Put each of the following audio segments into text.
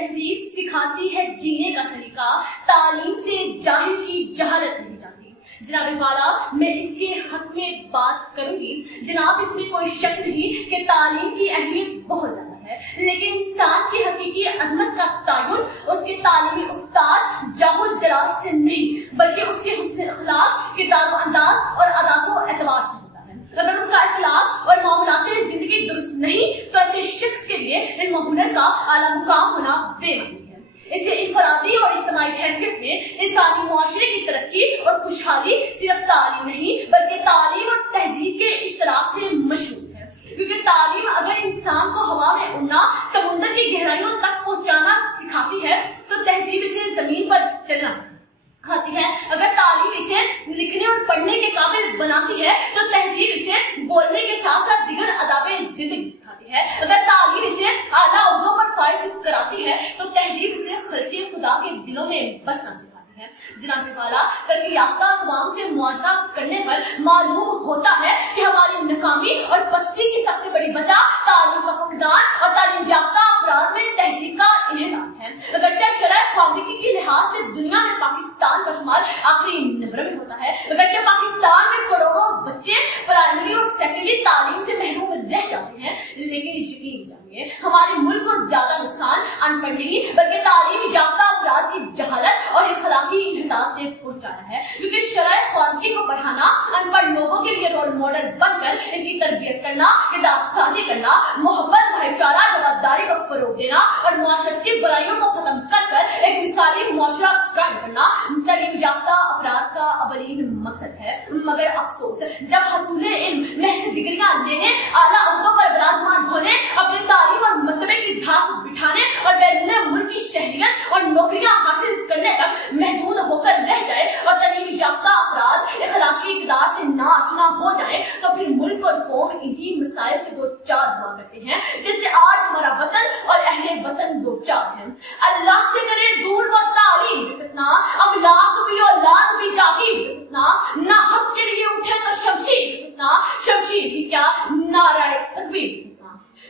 तहजीब सिखाती है जीने का सलीका, तालीम से जाहिल की जहालत नहीं जाती। जनाब वाला, मैं इसके हक में बात करूंगी। जनाब, इसमें कोई शक नहीं कि तालीम की अहमियत बहुत ज्यादा है, लेकिन इंसान की हकीकी अजमत का तायुन उसके तालीमी उस्ताद जाहो जलाल से नहीं, बल्कि उसके हुस्न अखलाक, किरदार अंदाज और अदाको एतबार से होता है। अगर उसका अखलाक और मामलाते जिंदगी दुरुस्त नहीं तो ऐसे शख्स के लिए इल्म हुनर का आला मुकाम होना बेमानी है। इसे इनफरादी और इज्तिमाई हैसियत में इंसानी मुआशरे की तरक्की और खुशहाली सिर्फ तालीम नहीं बल्कि तालीम और तहजीब के इश्तराक से मशरूत है, क्योंकि तालीम अगर इंसान को हवा में उड़ना, समुद्र की गहराइयों तक पहुंचाना सिखाती है तो तहजीब इसे जमीन पर चलना सिखाती है। अगर तालीम इसे लिखने और पढ़ने के काबिल बनाती है तो तहजीब इसे बोलने के साथ साथ दीगर अदाबे जिंदगी सिखाती है। अगर तालीम इसे आला ओहदों पर फाइज कराती है तो तहजीब इसे खल्क़े खुदा के दिलों में बसना सिखाती है। जनाब वाला, तरक्की याफ्ता अक़वाम से मुआहदा करने पर मालूम होता है कि हमारी नाकामी और पस्ती की सबसे बड़ी वजह तालीम का फक़दान और तालीम याफ्ता अफराद में तहजीब का इन्हिदाम है। अगरचे शरअ ख़वानिदगी के लिहाज से दुनिया में पाकिस्तान का शुमार आखिरी नंबर में होता है, अगरचे पाकिस्तान में करोड़ों बच्चे प्राइमरी और सेकेंडरी तालीम से महरूम रह जाते हैं, लेकिन यकीन जानिए हमारे मुल्क को ज्यादा नुकसान अनपढ़ नहीं बल्कि तालीम याफ्ता अफराद की जहालत और इखलाकी इन्हिदाम ने पहुंचाया है, क्योंकि शरअ ख़वानिदगी को बढ़ाना, अनपढ़ लोगों के लिए रोल मॉडल बनकर इनकी तरबियत करना, इदारसाजी करना, मोहब्बत, भाईचारा, रवादारी को फरोग देना और मुआशरत की बुराइयों को खत्म कर एक मिसाली मुआशरा कायम करना तालीम याफ्ता अफराद का अवलीन मकसद है। मगर अफसोस, जब हसूले इल्म महज डिग्रियां लेने, आला ओहदों पर विराजमान होने, अपने तालीम और मर्तबे की धाक बिठाने और बैरून मुल्क की शहरियत और नौकरियां हासिल करने तक महदूद होकर रह जाए और तालीम याफ्ता अफराद इखलाकी इक़दार से नाआशना हो जाए तो फिर मुल्क और कौम इन्हीं मसाइल से दो चार हुआ करते हैं जिससे आज हमारा वतन और अहले वतन दो चार है। अल्लाह से करे दूर व तालीम फितना, अमलाक भी औलाद भी जाकी फितना, ना हक के लिए उठे तो शमशीर फितना, शमशीर ही क्या नाराए तकबीर।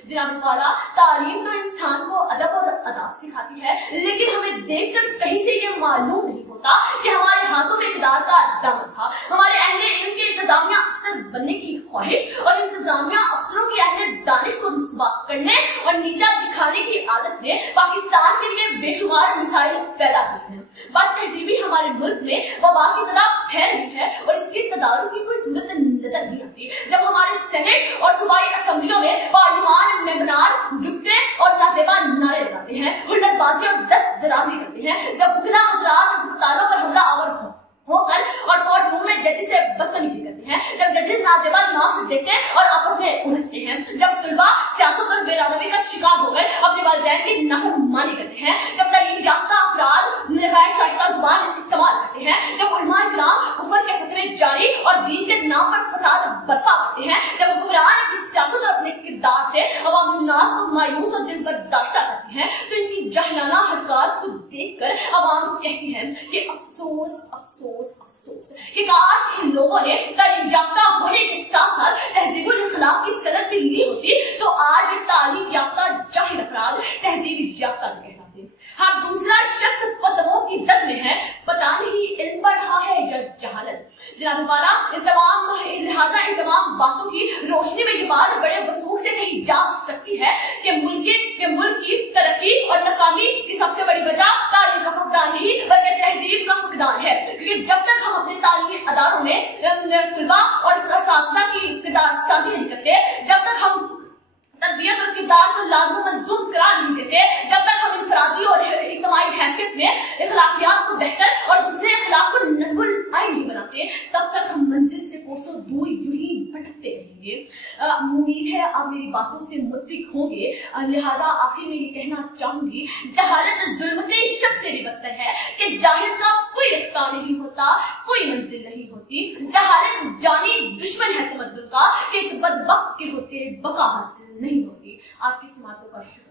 जनाब वाला, तालीम तो इंसान को अदब और अदाब सिखाती है, लेकिन हमें देखकर कहीं से ये मालूम नहीं होता कि हमारे हाथों में इक़दार का दामन था। हमारे अहले इल्म के इंतजामिया अफसर बनने की ख्वाहिश और इंतजामिया अफसरों की अहले दानिश को रुस्वा करने और नीचा दिखाने की आदत ने पाकिस्तान के लिए बेशुमार मिसाइल पैदा की हैं। बद तहजीबी हमारे मुल्क में वबा की तरह फैल रही है और इसकी तदारुक की कोई सूरत नजर नहीं आती। जब हमारे सेनेट और सूबाई असेंबलियों में पार्लिमान मेंबरान जुटते और नाजेबा नारे लगाते हैं, हुल्लड़बाजी और दस्त दराजी करते हैं, जब बुकना हजरात अस्पतालों पर हमला आवर होकर और कोर्ट रूम में जजेस से बदतमीजी करते हैं, जब जजेस नाजेबा नाक से देखते और आपस में उलझते हैं, जब तुलबा सियासत और बेरादरी का शिकार होकर अपने वालिदैन की नाफरमानी करते हैं, जब तालीम याफ्ता अफराद गैर शाइस्ता जुबान इस्तेमाल करते हैं, जब उलमा इकराम कुफर के फतवे जारी और दीन के नाम पर फसाद बर्पा करते हैं, जब हुक्मरान अपनी सियासत और अपने किरदार से अवामुन्नास को मायूस और दिल बर्दाश्ता करते हैं, तो इनकी जाहिलाना हरकत को देखकर अवाम कहती है कि अफसोस अफसोस अफसोस कि काश इन लोगों ने तालीम याफ्ता होने के साथ साथ तहजीबुल अखलाक की सनद भी ली होती तो आज ये तालीम याफ्ता जाहिल अफराद तहजीब याफ्ता कहलाते। हाँ, दूसरा शख्स फतवों की जद में है, पता नहीं इल्म बढ़ा है या जहालत। जनाब वाला, लिहाजा इन तमाम बातों की रोशनी में ये बात बड़े वसूख से कही जा सकती है कि मुल्क की तरक्की और नाकामी की सबसे बड़ी वजह तालीम का फक़दान नहीं बल्कि तहजीब का फक़दान है, क्योंकि जब तक हम अपने तालीमी अदारों में तुलबा और असातिज़ा की किरदार साजी नहीं करते, जब तक हम तरबियत और किरदार को लाज़िम मंजूम करार नहीं देते, जब तक हम इंफरादी और इज्तिमाई हैसियत में इखलाकियात को बेहतर और हुस्न अखलाक को नज़्मुल आइन नहीं बनाते, तब तक हम मंजिल से कोसों दूर यूं ही भटकते रहेंगे। उम्मीद है आप मेरी बातों से मुत्फिक होंगे। लिहाजा आखिर में ये कहना चाहूंगी, जहालत जुल्मते शख्स से भी बदतर है कि जाहिल का कोई रास्ता नहीं होता, कोई मंजिल नहीं होती। जहालत जानी दुश्मन है तमद्दुन का कि इस बदबख्त के होते बका हासिल नहीं होती। आपकी समातों का शुक्र।